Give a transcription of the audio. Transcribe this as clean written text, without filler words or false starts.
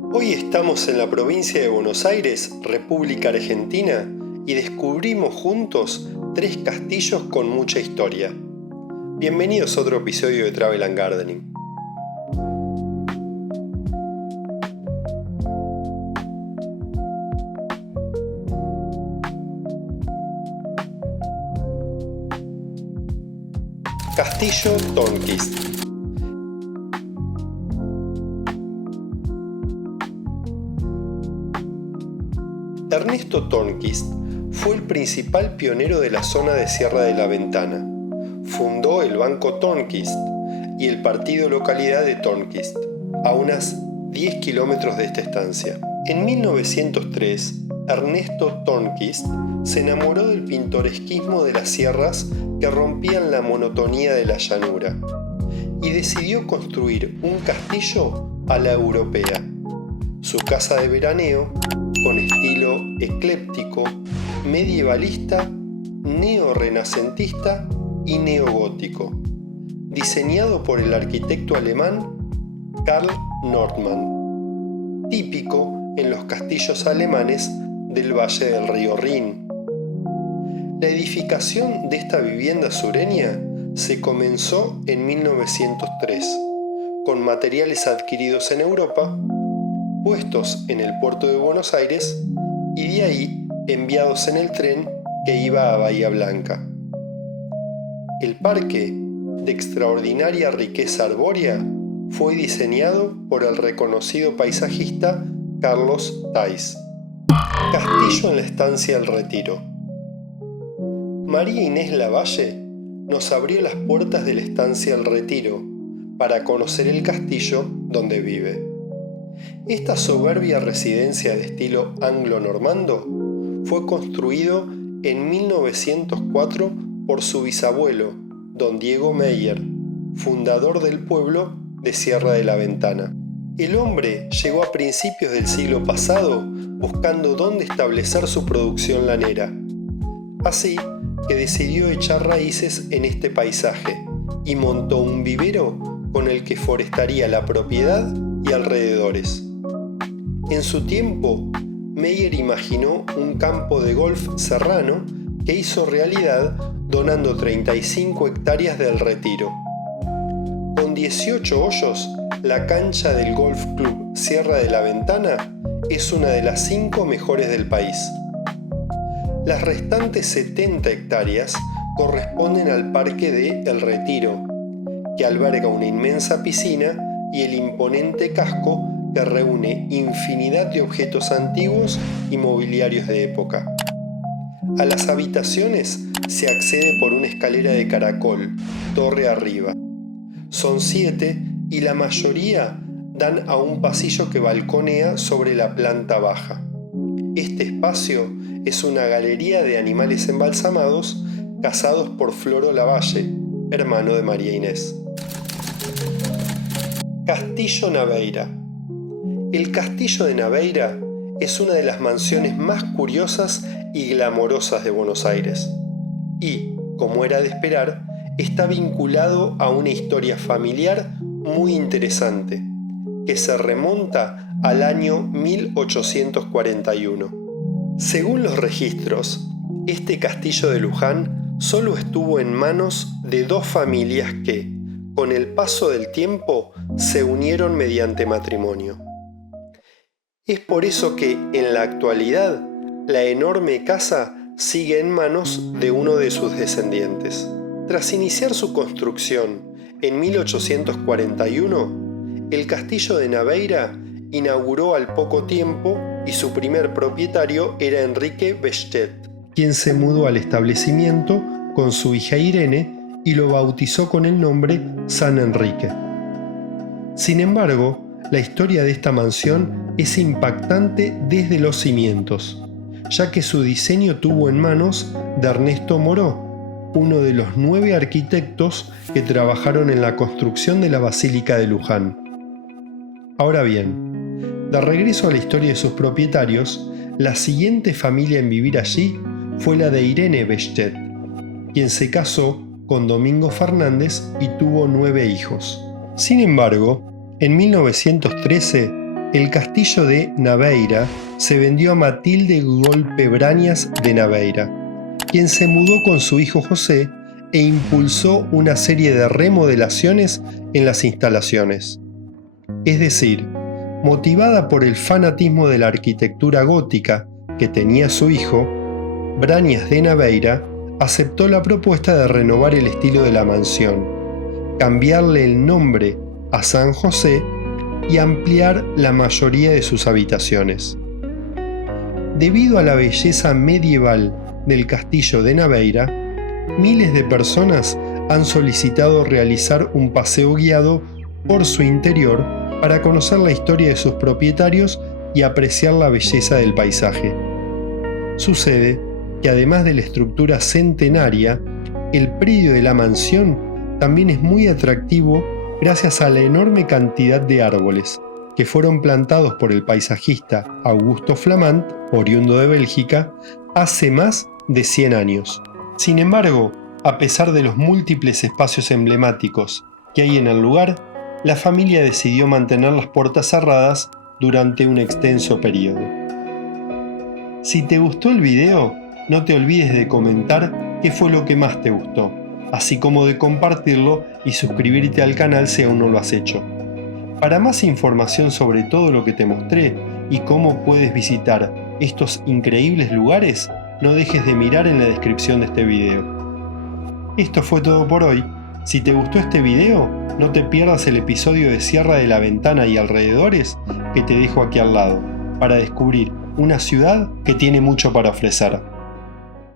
Hoy estamos en la provincia de Buenos Aires, República Argentina, y descubrimos juntos 3 castillos con mucha historia. Bienvenidos a otro episodio de Travel and Gardening. Castillo Tornquist. Ernesto Tornquist fue el principal pionero de la zona de Sierra de la Ventana. Fundó el Banco Tornquist y el partido localidad de Tornquist, a unas 10 kilómetros de esta estancia. En 1903, Ernesto Tornquist se enamoró del pintoresquismo de las sierras que rompían la monotonía de la llanura y decidió construir un castillo a la europea. Su casa de veraneo, con estilo ecléptico, medievalista, neorrenacentista y neogótico, diseñado por el arquitecto alemán Karl Nordmann, típico en los castillos alemanes del valle del río Rin. La edificación de esta vivienda sureña se comenzó en 1903, con materiales adquiridos en Europa, puestos en el puerto de Buenos Aires y de ahí enviados en el tren que iba a Bahía Blanca. El parque, de extraordinaria riqueza arbórea, fue diseñado por el reconocido paisajista Carlos Thais. Castillo en la estancia El Retiro. María Inés Lavalle nos abrió las puertas de la estancia El Retiro para conocer el castillo donde vive. Esta soberbia residencia de estilo anglo-normando fue construido en 1904 por su bisabuelo, don Diego Meyer, fundador del pueblo de Sierra de la Ventana. El hombre llegó a principios del siglo pasado buscando dónde establecer su producción lanera. Así que decidió echar raíces en este paisaje y montó un vivero con el que forestaría la propiedad y alrededores. En su tiempo, Meyer imaginó un campo de golf serrano que hizo realidad donando 35 hectáreas del Retiro. Con 18 hoyos, la cancha del Golf Club Sierra de la Ventana es una de las 5 mejores del país. Las restantes 70 hectáreas corresponden al Parque de El Retiro, que alberga una inmensa piscina y el imponente casco que reúne infinidad de objetos antiguos y mobiliarios de época. A las habitaciones se accede por una escalera de caracol, torre arriba. Son 7 y la mayoría dan a un pasillo que balconea sobre la planta baja. Este espacio es una galería de animales embalsamados cazados por Floro Lavalle, hermano de María Inés. Castillo Naveira. El Castillo de Naveira es una de las mansiones más curiosas y glamorosas de Buenos Aires. Y, como era de esperar, está vinculado a una historia familiar muy interesante, que se remonta al año 1841. Según los registros, este castillo de Luján solo estuvo en manos de 2 familias que, con el paso del tiempo, se unieron mediante matrimonio. Es por eso que, en la actualidad, la enorme casa sigue en manos de uno de sus descendientes. Tras iniciar su construcción en 1841, el castillo de Naveira inauguró al poco tiempo y su primer propietario era Enrique Bechet, quien se mudó al establecimiento con su hija Irene y lo bautizó con el nombre San Enrique. Sin embargo, la historia de esta mansión es impactante desde los cimientos, ya que su diseño tuvo en manos de Ernesto Moró, uno de los 9 arquitectos que trabajaron en la construcción de la Basílica de Luján. Ahora bien, de regreso a la historia de sus propietarios, la siguiente familia en vivir allí fue la de Irene Bechet, quien se casó con Domingo Fernández y tuvo 9 hijos. Sin embargo, en 1913, el castillo de Naveira se vendió a Matilde Golpe Brañas de Naveira, quien se mudó con su hijo José e impulsó una serie de remodelaciones en las instalaciones. Es decir, motivada por el fanatismo de la arquitectura gótica que tenía su hijo, Brañas de Naveira aceptó la propuesta de renovar el estilo de la mansión, cambiarle el nombre a San José y ampliar la mayoría de sus habitaciones. Debido a la belleza medieval del castillo de Naveira, miles de personas han solicitado realizar un paseo guiado por su interior para conocer la historia de sus propietarios y apreciar la belleza del paisaje. Sucede que además de la estructura centenaria, el predio de la mansión también es muy atractivo gracias a la enorme cantidad de árboles que fueron plantados por el paisajista Augusto Flamant, oriundo de Bélgica, hace más de 100 años. Sin embargo, a pesar de los múltiples espacios emblemáticos que hay en el lugar, la familia decidió mantener las puertas cerradas durante un extenso periodo. Si te gustó el video, no te olvides de comentar qué fue lo que más te gustó, así como de compartirlo y suscribirte al canal si aún no lo has hecho. Para más información sobre todo lo que te mostré y cómo puedes visitar estos increíbles lugares, no dejes de mirar en la descripción de este video. Esto fue todo por hoy. Si te gustó este video, no te pierdas el episodio de Sierra de la Ventana y alrededores que te dejo aquí al lado, para descubrir una ciudad que tiene mucho para ofrecer.